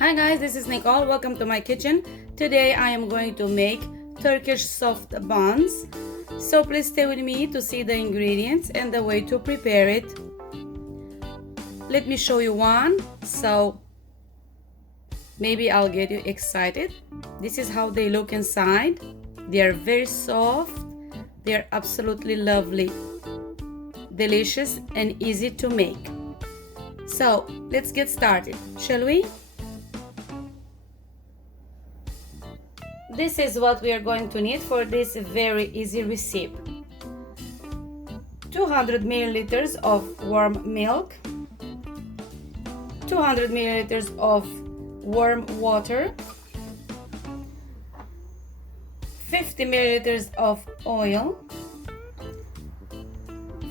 Hi guys, this is Nicole. Welcome to my kitchen. Today I am going to make Turkish soft buns. So please stay with me to see the ingredients and the way to prepare it. Let me show you one, so maybe I'll get you excited. This is how they look inside. They are very soft. They are absolutely lovely, delicious and easy to make. So let's get started, shall we? This is what we are going to need for this very easy recipe. 200 milliliters of warm milk, 200 milliliters of warm water, 50 milliliters of oil,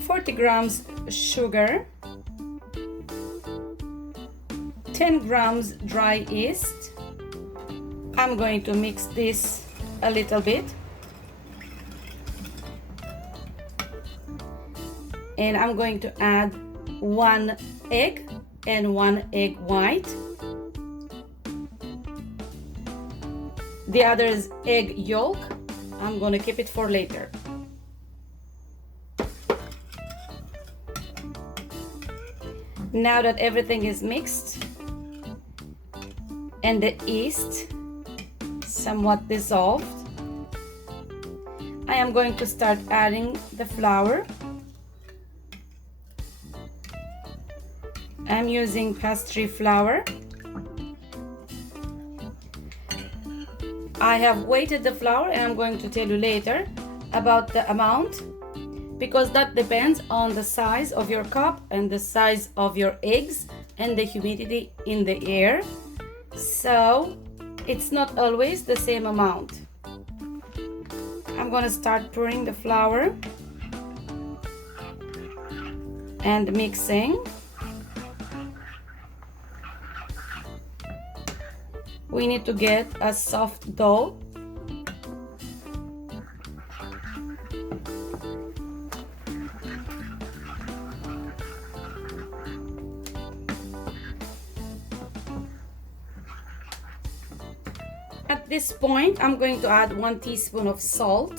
40 grams sugar, 10 grams dry yeast. I'm going to mix this a little bit, and I'm going to add 1 egg and 1 egg white. The other is egg yolk. I'm going to keep it for later. Now that everything is mixed and the yeast somewhat dissolved, I am going to start adding the flour. I'm using pastry flour. I have weighted the flour and I'm going to tell you later about the amount, because that depends on the size of your cup and the size of your eggs and the humidity in the air. So it's not always the same amount. I'm going to start pouring the flour and mixing. We need to get a soft dough. At this point, I'm going to add 1 teaspoon of salt.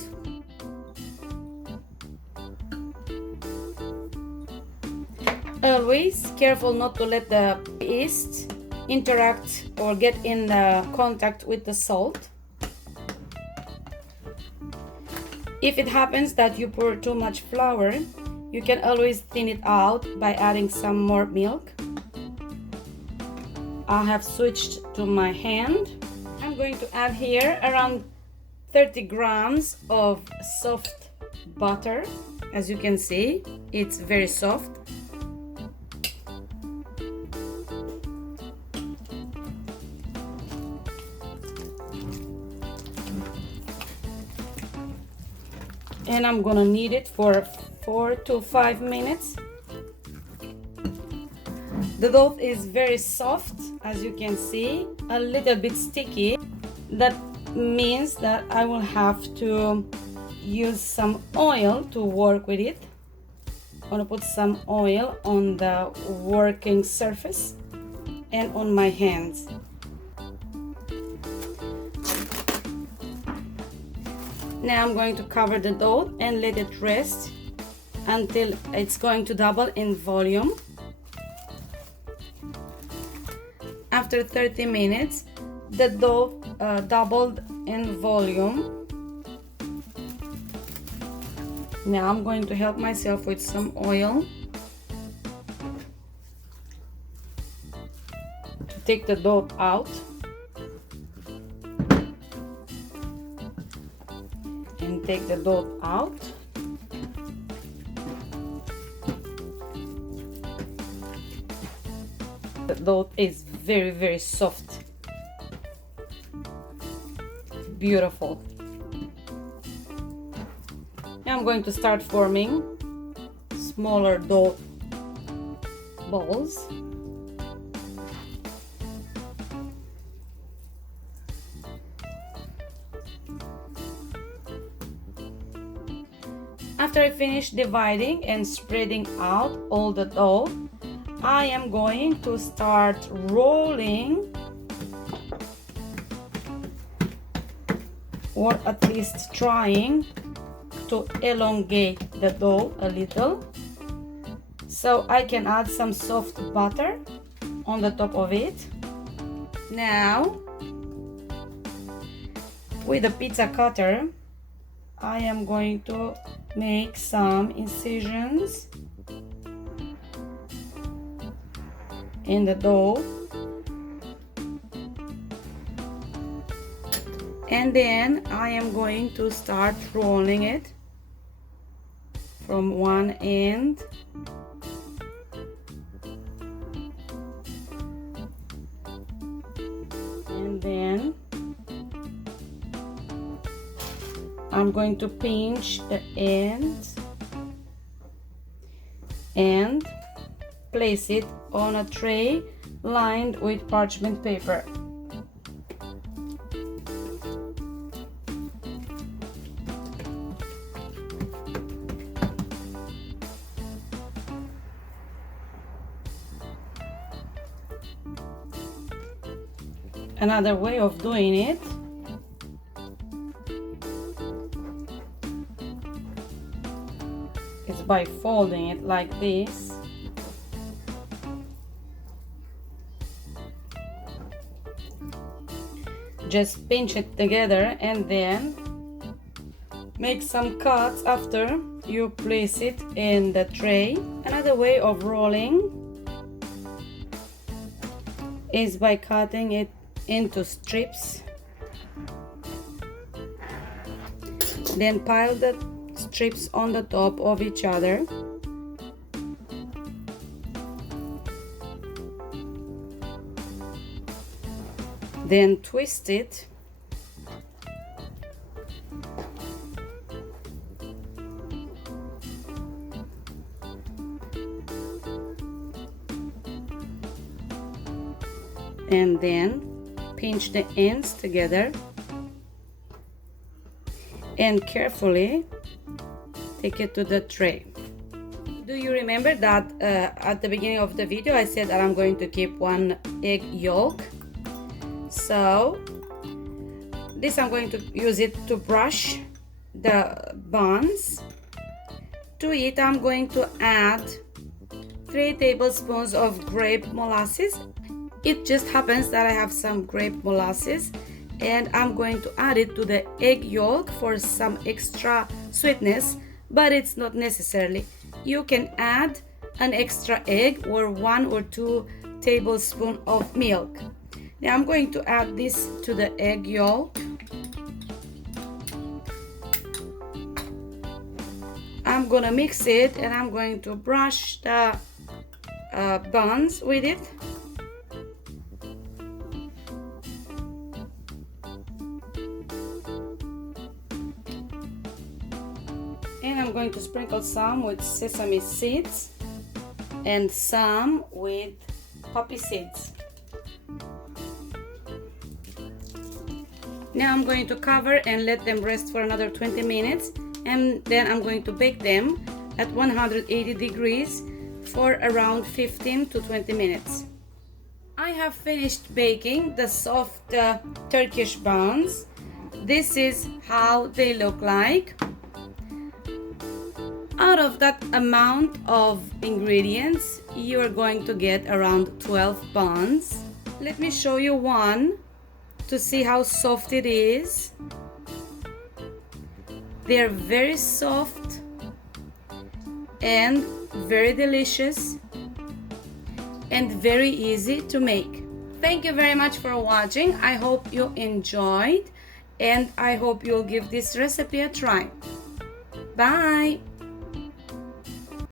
Always careful not to let the yeast interact or get in contact with the salt. If it happens that you pour too much flour, you can always thin it out by adding some more milk. I have switched to my hand. I'm going to add here around 30 grams of soft butter. As you can see, it's very soft. And I'm gonna knead it for 4 to 5 minutes. The dough is very soft, as you can see, a little bit sticky. That means that I will have to use some oil to work with it. I'm gonna put some oil on the working surface and on my hands. Now I'm going to cover the dough and let it rest until it's going to double in volume. After 30 minutes, the dough doubled in volume. Now I'm going to help myself with some oil to take the dough out. And take the dough out. The dough is very soft. Beautiful. Now I'm going to start forming smaller dough balls. After I finish dividing and spreading out all the dough, I am going to start rolling or at least trying to elongate the dough a little, so I can add some soft butter on the top of it. Now, with a pizza cutter, I am going to make some incisions in the dough, and then I am going to start rolling it from one end and then I'm going to pinch the ends and place it on a tray lined with parchment paper. Another way of doing it is by folding it like this. Just pinch it together and then make some cuts after you place it in the tray. Another way of rolling is by cutting it into strips, then pile the strips on the top of each other. Then twist it and then pinch the ends together and carefully take it to the tray. Do you remember that at the beginning of the video I said that I'm going to keep one egg yolk? So this I'm going to use it to brush the buns. To it I'm going to add 3 tablespoons of grape molasses. It just happens that I have some grape molasses and I'm going to add it to the egg yolk for some extra sweetness, but it's not necessarily. You can add an extra egg or 1 or 2 tablespoons of milk. Now I'm going to add this to the egg yolk. I'm gonna mix it and I'm going to brush the buns with it. And I'm going to sprinkle some with sesame seeds and some with poppy seeds. Now I'm going to cover and let them rest for another 20 minutes, and then I'm going to bake them at 180 degrees for around 15 to 20 minutes. I have finished baking the soft Turkish buns. This is how they look like. Out of that amount of ingredients, you are going to get around 12 buns. Let me show you one to see how soft it is. They are very soft and very delicious and very easy to make. Thank you very much for watching. I hope you enjoyed and I hope you'll give this recipe a try. Bye!